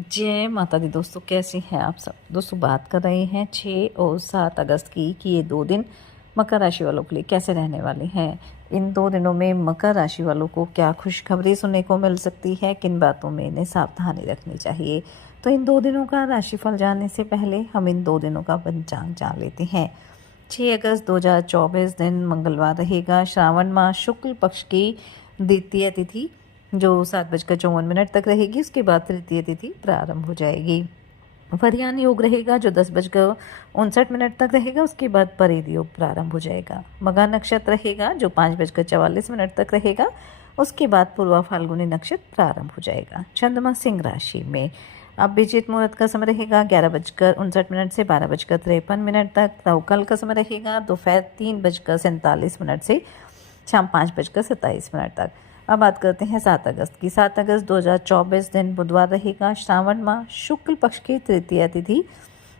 जय माता दी दोस्तों, कैसे हैं आप सब। दोस्तों बात कर रहे हैं 6 और 7 अगस्त की कि ये 2 दिन मकर राशि वालों के लिए कैसे रहने वाले हैं। इन 2 दिनों में मकर राशि वालों को क्या खुशखबरी सुनने को मिल सकती है, किन बातों में इन्हें सावधानी रखनी चाहिए। तो इन 2 दिनों का राशिफल जानने से पहले हम इन 2 दिनों का पंचांग जान लेते हैं। 6 अगस्त 2024 दिन मंगलवार रहेगा। श्रावण मास शुक्ल पक्ष की द्वितीय तिथि जो 7:54 तक रहेगी। उसके बाद तृतीय तिथि प्रारंभ हो जाएगी। वरयान योग रहेगा जो 10:59 तक रहेगा। उसके बाद परिध योग प्रारंभ हो जाएगा। मघा नक्षत्र रहेगा जो 5:44 तक रहेगा। उसके बाद पूर्वा फाल्गुनी नक्षत्र प्रारंभ हो जाएगा। चंद्रमा सिंह राशि में अभिजीत मुहूर्त का समय रहेगा 11:59 से 12:53 तक। राहुकाल का समय रहेगा दोपहर 3:47 से शाम 5:27 तक। अब बात करते हैं 7 अगस्त की। 7 अगस्त 2024 दिन बुधवार रहेगा। श्रावण माह शुक्ल पक्ष की तृतीय तिथि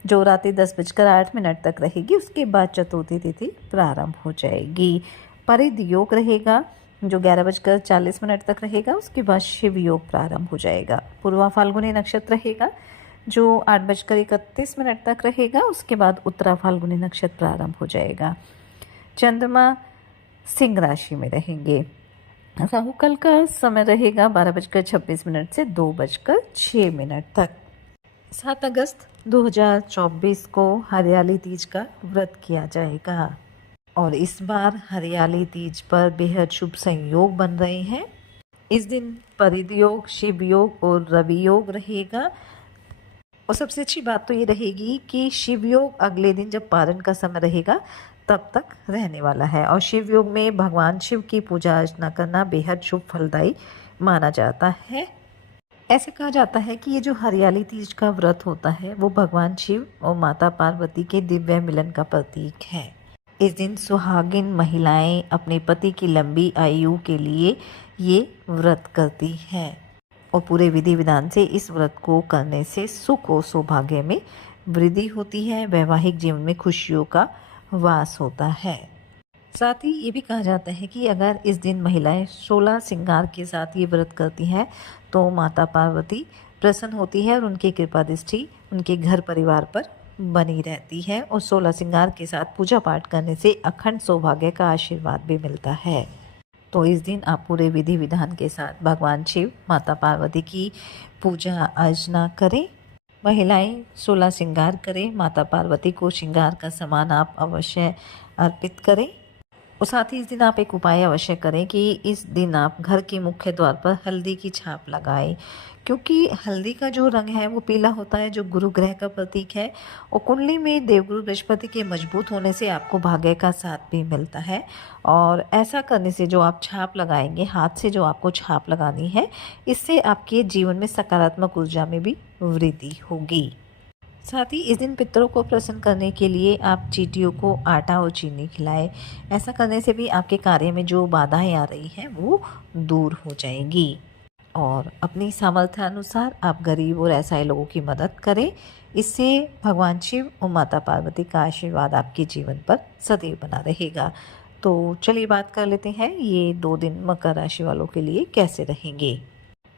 जो रात्रि 10:08 तक रहेगी। उसके बाद चतुर्थी तिथि प्रारंभ हो जाएगी। परिध योग रहेगा जो 11:40 तक रहेगा। उसके बाद शिव योग प्रारंभ हो जाएगा। पूर्वा फाल्गुनी नक्षत्र रहेगा जो 8:31 तक रहेगा। उसके बाद उत्तरा फाल्गुनी नक्षत्र प्रारंभ हो जाएगा। चंद्रमा सिंह राशि में रहेंगे। राहु काल का समय रहेगा 12:26 से 2:06 तक। 7 अगस्त 2024 को हरियाली तीज का व्रत किया जाएगा और इस बार हरियाली तीज पर बेहद शुभ संयोग बन रहे हैं। इस दिन परिध योग, शिव योग और रवि योग रहेगा। और सबसे अच्छी बात तो ये रहेगी कि शिव योग अगले दिन जब पारण का समय रहेगा तब तक रहने वाला है। और शिव योग में भगवान शिव की पूजा अर्चना करना बेहद शुभ फलदायी माना जाता है। ऐसे कहा जाता है कि ये जो हरियाली तीज का व्रत होता है वो भगवान शिव और माता पार्वती के दिव्य मिलन का प्रतीक है। इस दिन सुहागिन महिलाएं अपने पति की लंबी आयु के लिए ये व्रत करती हैं और पूरे विधि विधान से इस व्रत को करने से सुख और सौभाग्य में वृद्धि होती है। वैवाहिक जीवन में खुशियों का वास होता है। साथ ही ये भी कहा जाता है कि अगर इस दिन महिलाएं 16 श्रृंगार के साथ ये व्रत करती हैं तो माता पार्वती प्रसन्न होती है और उनकी कृपा दृष्टि उनके घर परिवार पर बनी रहती है। और 16 श्रृंगार के साथ पूजा पाठ करने से अखंड सौभाग्य का आशीर्वाद भी मिलता है। तो इस दिन आप पूरे विधि विधान के साथ भगवान शिव, माता पार्वती की पूजा अर्चना करें। महिलाएं 16 श्रृंगार करें। माता पार्वती को श्रृंगार का सामान आप अवश्य अर्पित करें। और साथ ही इस दिन आप एक उपाय अवश्य करें कि इस दिन आप घर के मुख्य द्वार पर हल्दी की छाप लगाएं, क्योंकि हल्दी का जो रंग है वो पीला होता है जो गुरु ग्रह का प्रतीक है। और कुंडली में देवगुरु बृहस्पति के मजबूत होने से आपको भाग्य का साथ भी मिलता है। और ऐसा करने से जो आप छाप लगाएंगे, हाथ से जो आपको छाप लगानी है, इससे आपके जीवन में सकारात्मक ऊर्जा में भी वृद्धि होगी। साथ ही इस दिन पितरों को प्रसन्न करने के लिए आप चींटियों को आटा और चीनी खिलाएं। ऐसा करने से भी आपके कार्य में जो बाधाएं आ रही हैं वो दूर हो जाएंगी। और अपनी सामर्थ्य अनुसार आप गरीब और असहाय लोगों की मदद करें। इससे भगवान शिव और माता पार्वती का आशीर्वाद आपके जीवन पर सदैव बना रहेगा। तो चलिए बात कर लेते हैं ये 2 दिन मकर राशि वालों के लिए कैसे रहेंगे।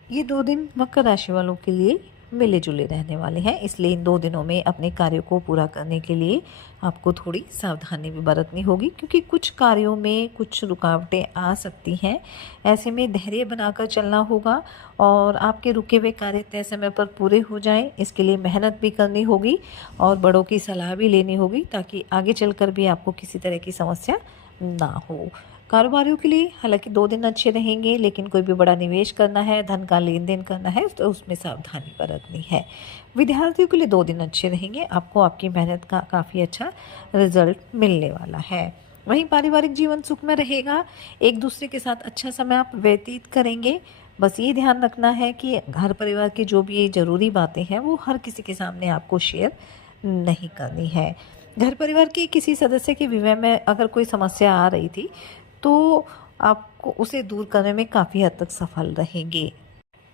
ये 2 दिन मकर राशि वालों के लिए मिले जुले रहने वाले हैं, इसलिए इन 2 दिनों में अपने कार्यों को पूरा करने के लिए आपको थोड़ी सावधानी भी बरतनी होगी, क्योंकि कुछ कार्यों में कुछ रुकावटें आ सकती हैं। ऐसे में धैर्य बनाकर चलना होगा और आपके रुके हुए कार्य तय समय पर पूरे हो जाएं। इसके लिए मेहनत भी करनी होगी और बड़ों की सलाह भी लेनी होगी ताकि आगे चलकर भी आपको किसी तरह की समस्या ना हो। कारोबारियों के लिए हालांकि 2 दिन अच्छे रहेंगे, लेकिन कोई भी बड़ा निवेश करना है, धन का लेन देन करना है तो उसमें सावधानी बरतनी है। विद्यार्थियों के लिए 2 दिन अच्छे रहेंगे। आपको आपकी मेहनत का काफ़ी अच्छा रिजल्ट मिलने वाला है। वहीं पारिवारिक जीवन सुख में रहेगा। एक दूसरे के साथ अच्छा समय आप व्यतीत करेंगे। बस ये ध्यान रखना है कि घर परिवार की जो भी ज़रूरी बातें हैं वो हर किसी के सामने आपको शेयर नहीं करनी है। घर परिवार के किसी सदस्य के विवाह में अगर कोई समस्या आ रही थी तो आपको उसे दूर करने में काफ़ी हद तक सफल रहेंगे।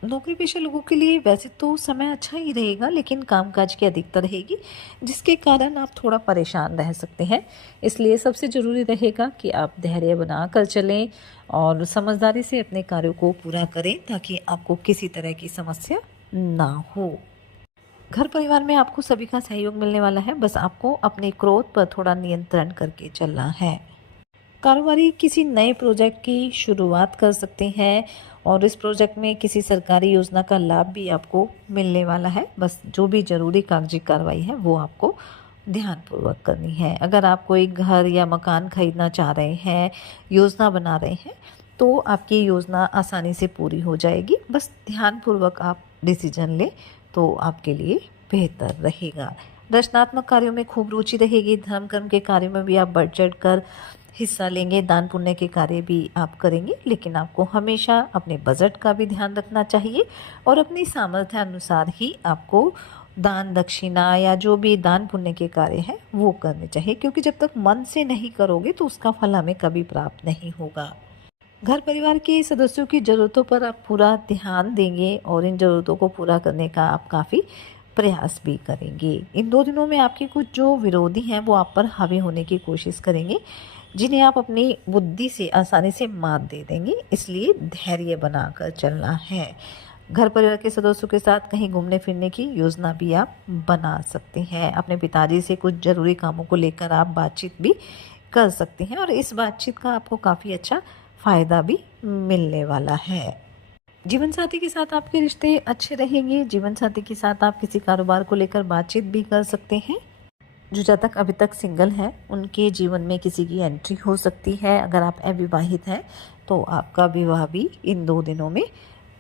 नौकरी पेशा लोगों के लिए वैसे तो समय अच्छा ही रहेगा, लेकिन कामकाज की अधिकता रहेगी जिसके कारण आप थोड़ा परेशान रह सकते हैं। इसलिए सबसे ज़रूरी रहेगा कि आप धैर्य बनाकर चलें और समझदारी से अपने कार्यों को पूरा करें ताकि आपको किसी तरह की समस्या ना हो। घर परिवार में आपको सभी का सहयोग मिलने वाला है, बस आपको अपने क्रोध पर थोड़ा नियंत्रण करके चलना है। कारोबारी किसी नए प्रोजेक्ट की शुरुआत कर सकते हैं और इस प्रोजेक्ट में किसी सरकारी योजना का लाभ भी आपको मिलने वाला है। बस जो भी ज़रूरी कागजी कार्रवाई है वो आपको ध्यानपूर्वक करनी है। अगर आप कोई घर या मकान खरीदना चाह रहे हैं, योजना बना रहे हैं, तो आपकी योजना आसानी से पूरी हो जाएगी। बस ध्यानपूर्वक आप डिसीजन लें तो आपके लिए बेहतर रहेगा। रचनात्मक कार्यों में खूब रुचि रहेगी। धर्म कर्म के कार्यों में भी आप बढ़ चढ़ कर हिस्सा लेंगे। दान पुण्य के कार्य भी आप करेंगे, लेकिन आपको हमेशा अपने बजट का भी ध्यान रखना चाहिए और अपनी सामर्थ्य अनुसार ही आपको दान दक्षिणा या जो भी दान पुण्य के कार्य हैं वो करने चाहिए, क्योंकि जब तक मन से नहीं करोगे तो उसका फल हमें कभी प्राप्त नहीं होगा। घर परिवार के सदस्यों की ज़रूरतों पर आप पूरा ध्यान देंगे और इन ज़रूरतों को पूरा करने का आप काफ़ी प्रयास भी करेंगे। इन 2 दिनों में आपके कुछ जो विरोधी हैं वो आप पर हावी होने की कोशिश करेंगे, जिन्हें आप अपनी बुद्धि से आसानी से मात दे देंगे, इसलिए धैर्य बनाकर चलना है। घर परिवार के सदस्यों के साथ कहीं घूमने फिरने की योजना भी आप बना सकते हैं। अपने पिताजी से कुछ ज़रूरी कामों को लेकर आप बातचीत भी कर सकते हैं और इस बातचीत का आपको काफ़ी अच्छा फ़ायदा भी मिलने वाला है। जीवन साथी के साथ आपके रिश्ते अच्छे रहेंगे। जीवन साथी के साथ आप किसी कारोबार को लेकर बातचीत भी कर सकते हैं। जो जातक अभी तक सिंगल हैं उनके जीवन में किसी की एंट्री हो सकती है। अगर आप अविवाहित हैं तो आपका विवाह भी इन 2 दिनों में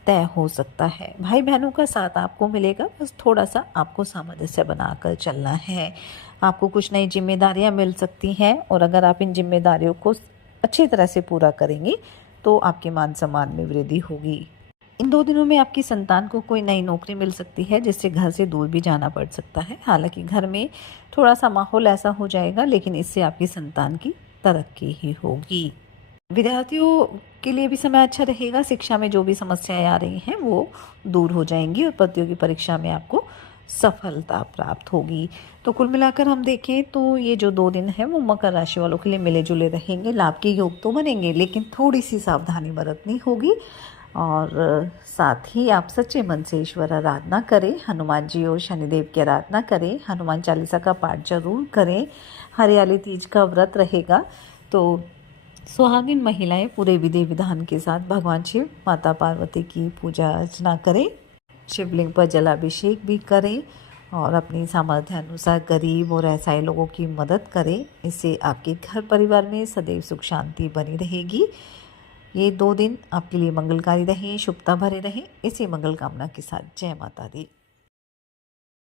तय हो सकता है। भाई बहनों का साथ आपको मिलेगा, बस थोड़ा सा आपको सामंजस्य बनाकर चलना है। आपको कुछ नई जिम्मेदारियां मिल सकती हैं और अगर आप इन जिम्मेदारियों को अच्छी तरह से पूरा करेंगे तो आपके मान सम्मान में वृद्धि होगी। इन 2 दिनों में आपकी संतान को कोई नई नौकरी मिल सकती है, जिससे घर से दूर भी जाना पड़ सकता है। हालांकि घर में थोड़ा सा माहौल ऐसा हो जाएगा, लेकिन इससे आपकी संतान की तरक्की ही होगी। विद्यार्थियों के लिए भी समय अच्छा रहेगा। शिक्षा में जो भी समस्याएं आ रही हैं वो दूर हो जाएंगी और प्रतियोगी परीक्षा में आपको सफलता प्राप्त होगी। तो कुल मिलाकर हम देखें तो ये जो 2 दिन हैं वो मकर राशि वालों के लिए मिले जुले रहेंगे। लाभ के योग तो बनेंगे, लेकिन थोड़ी सी सावधानी बरतनी होगी और साथ ही आप सच्चे मन से ईश्वर आराधना करें। हनुमान जी और शनिदेव की आराधना करें। हनुमान चालीसा का पाठ जरूर करें। हरियाली तीज का व्रत रहेगा, तो सुहागिन महिलाएं पूरे विधि विधान के साथ भगवान शिव माता पार्वती की पूजा अर्चना करें। शिवलिंग पर जलाभिषेक भी करें और अपनी सामर्थ्य अनुसार गरीब और असहाय लोगों की मदद करें। इससे आपके घर परिवार में सदैव सुख शांति बनी रहेगी। ये 2 दिन आपके लिए मंगलकारी रहे, शुभता भरे रहे। इसी मंगल कामना के साथ जय माता दी।